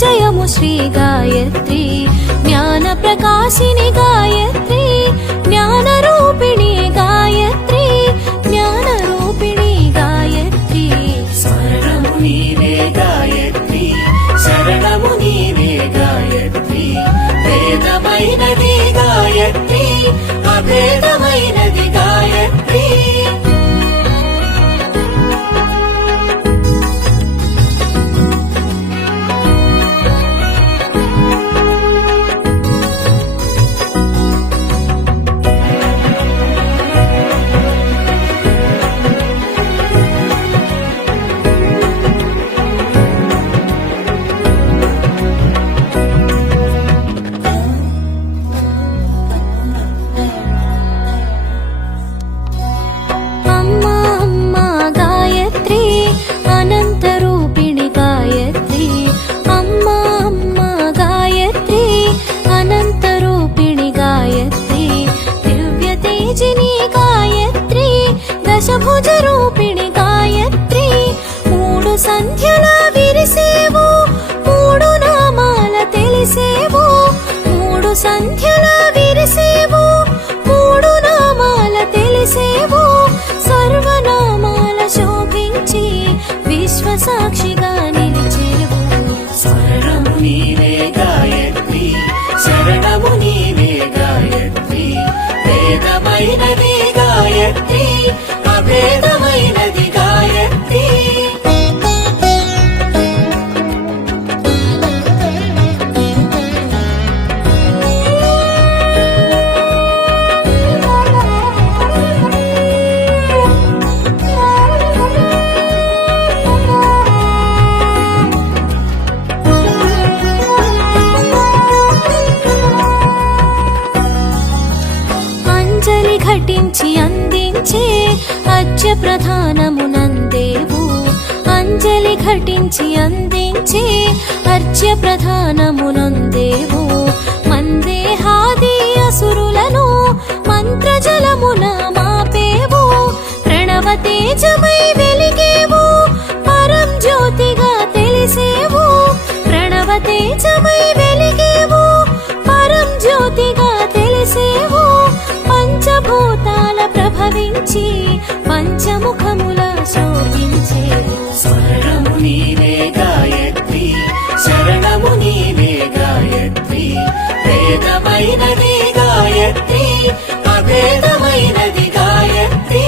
జయము శ్రీ గాయత్రి జ్ఞాన ప్రకాశిని గాయత్రి జ్ఞాన రూపిణి గాయత్రి జ్ఞాన రూపిణి గాయత్రి స్మరణము నీవే గాయత్రి శరణము నీవే గాయత్రి వేదమైనది గాయత్రి అభేదమైనది గాయత్రి దశభుజ రూపిణి గాయత్రి మూడు సంధ్యల విరిసేవు మూడు నామాల తెలిసేవు మూడు సంధ్యల విరిసేవు మూడు నామాల తెలిసేవు సర్వనామాల శోభించి విశ్వసాక్షిగా నిలిచేవు స్మరణము నీవే గాయత్రి శరణము నీవే గాయత్రి వేదమైనది గాయత్రి అభేదమైనది గాయత్రి అంజలి ఘటించి అందించే అర్ఘ్య ప్రధానమునందేవు అంజలి ఘటించి అందించే అర్ఘ్య ప్రధానమునందేవు మందేహాది అసురులను మంత్రజలమున మాపేవు ప్రణవ తేజమై వెలిగేవు పరం జ్యోతిగా తెలిసేవు ప్రణవ తేజమై వెలిగేవు పరం జ్యోతిగా తెలిసేవు పంచభూతాల ప్రభవించి పంచముఖముల శోభించే స్మరణము నీవే గాయత్రి శరణము నీవే గాయత్రి వేదమైనది గాయత్రి అభేదమైనది గాయత్రి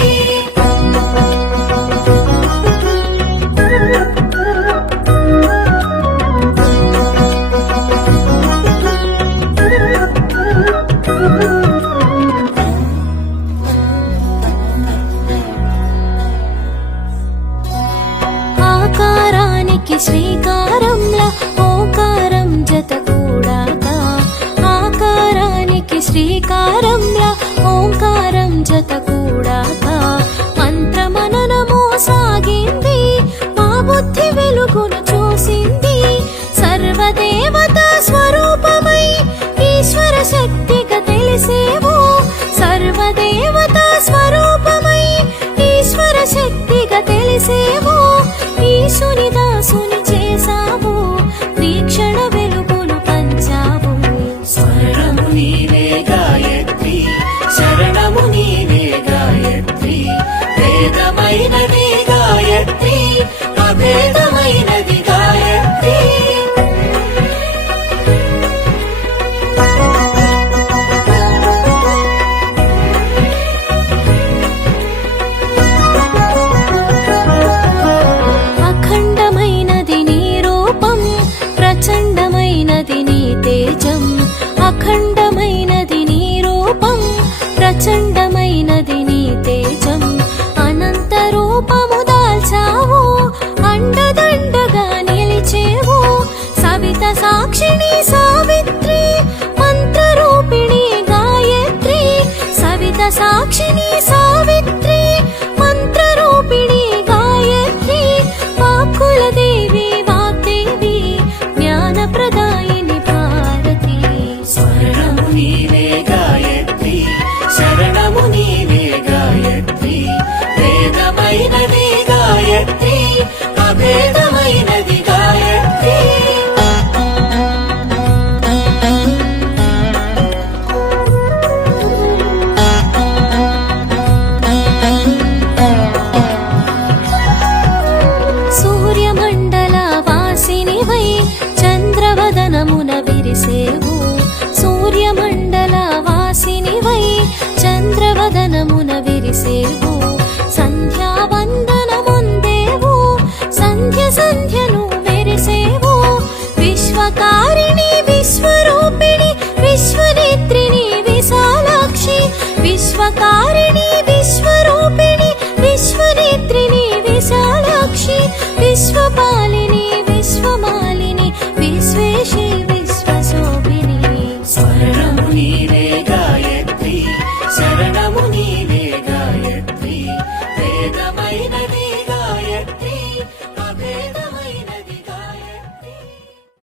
ఆకారానికి శ్రీకారంలా ఓంకారం జత కూడాక ఆకారానికి శ్రీకారంలా ఓంకారం జత కూడాక మంత్రమననము సాగింది మా బుద్ధి వెలుగును చూసింది సర్వదేవత స్వరూపమై ఈశ్వర శక్తిగా తెలిసేవు సర్వదేవత స్వరూపమై ఈశ్వర శక్తిగా తెలిసేవు ఈశుని దాసుని చేసావు వీక్షణ వెలుగును పంచావు స్మరణము నీవే గాయత్రి శరణము నీవే గాయత్రి వేదమైనది గాయత్రి అభేదమైనది గాయత్రి అఖండమైనది నీ రూపం ప్రచండమైనది నీ తేజం అఖండమైనది నీ రూపం ప్రచండమైనది నీ తేజం అనంత రూపము దాల్చావు అండదండగా నిలిచేవు సవిత సాక్షిణి సావిత్రి మంత్రరూపిణి గాయత్రి సవిత సాక్షిణి సావిత్రి మంత్రరూపిణి గాయత్రి వాక్కుల దేవి వాగ్దేవి జ్ఞానప్రదాయిని భారతి స్మరణము నీవే గాయత్రి శరణము నీవే గాయత్రి వేదమైనది గాయత్రి అభేదమైనది గాయత్రి చంద్రవదనమున విరిసేవు సూర్యమండల వాసినివై చంద్రవదనమున విరిసేవు సంధ్యావందనముందేవు సంధ్య సంధ్యను మెరిసేవు విశ్వకారిణి విశ్వరూపిణి విశ్వనేత్రిని విశాలాక్షి విశ్వకారిణి విశ్వరూపిణి విశ్వనేత్రిని విశాలాక్షి విశ్వపాలిని